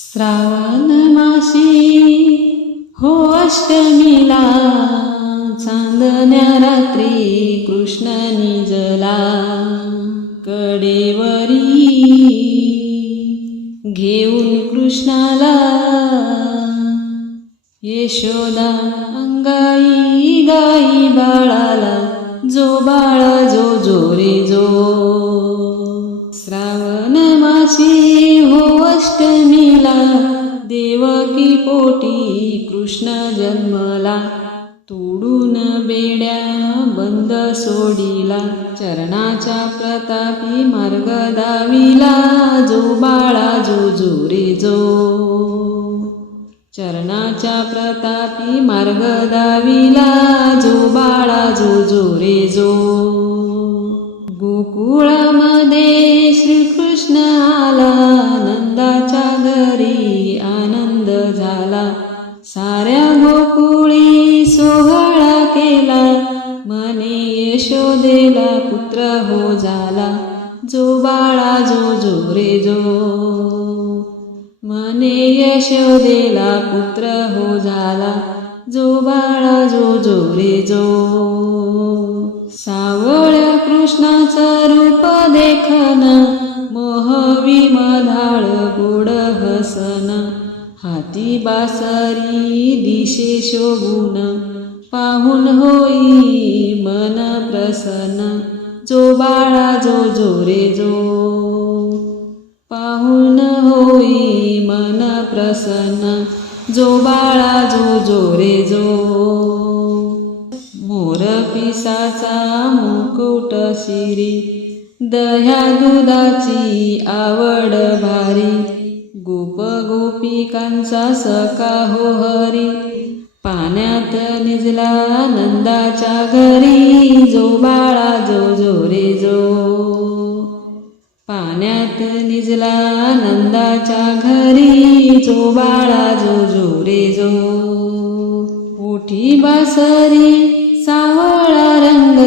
श्रावण माशी हो अष्टमीला चांदण्या रात्री कृष्ण निजला कडेवरी घेऊन कृष्णाला यशोदा अंगाई गाई बाळाला जो बाळा जो जोरे जो. श्रावण माशी देवकी पोटी कृष्ण जन्मला तोडून बेड्या बंद सोडिला चरणाच्या प्रतापी मार्ग दाविला जो बाळा जो जो रे जो चरणाच्या प्रतापी मार्ग दाविला जो बाळा जो जो रे जो गोकुळामध्ये श्रीकृष्ण साऱ्या गोकुळी सोहळा केला. मने यशोदेला पुत्र हो झाला. जो बाळा जो जो रे जो. मने यशोदेला पुत्र हो झाला. जो बाळा जो जो रे जो. सावळ्या कृष्णाचं रूप देखन मोह विमधाळ गोड हसन. हाती बासरी दिशे शोभून पाहून होई मन प्रसन्न जो बाळा जो जो रे जो पाहून होई मन प्रसन्न जो बाळा जो जो रे जो मोर पिसाचा मुकुट शिरी दह्या दुधाची आवड भारी गोप गोपिकांचा सका हो हरी. पाण्यात निजला नंदाच्या घरी. जो बाळा जो जो रे जो. पाण्यात निजला नंदाच्या घरी. जो बाळा जो जो रे जो. उठी बासरी सावळा रंग.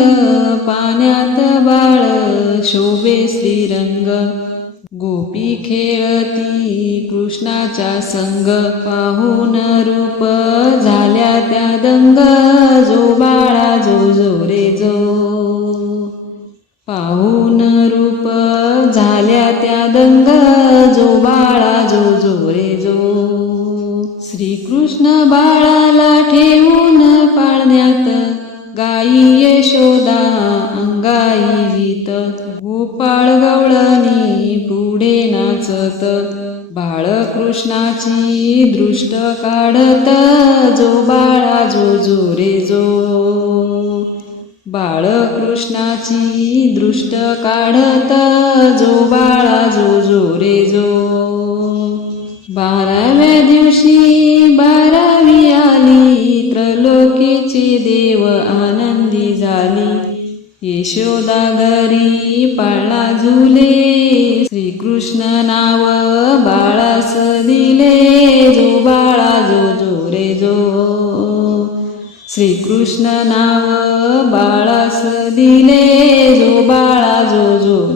पाण्यात बाळ शोभे श्रीरंग. गोपी खेळती कृष्णाच्या संग पाहून रूप झाल्या त्या दंग जो बाळा जो जो रे जो. पाहून रूप झाल्या त्या दंग जो बाळा जो जो रे जो. श्रीकृष्ण बाळाला ठेवून पाळण्यात गाई यशोदा अंगाई गीत. गोपाळ गवळणी पुढे नाचत. बाळकृष्णाची दृष्ट काढत. जो बाळा जो जो रे जो बाळकृष्णाची दृष्ट काढत. जो बाळा जो जो रे जो बाराव्या दिवशी बारावी आली. त्रलोकीची देव आनंदी झाली. यशोदा घरी पाळला झुले श्रीकृष्ण नाव बाळास दिले जो बाळा जो जो रे जो. श्रीकृष्ण नाव बाळास दिले जो बाळा जो जो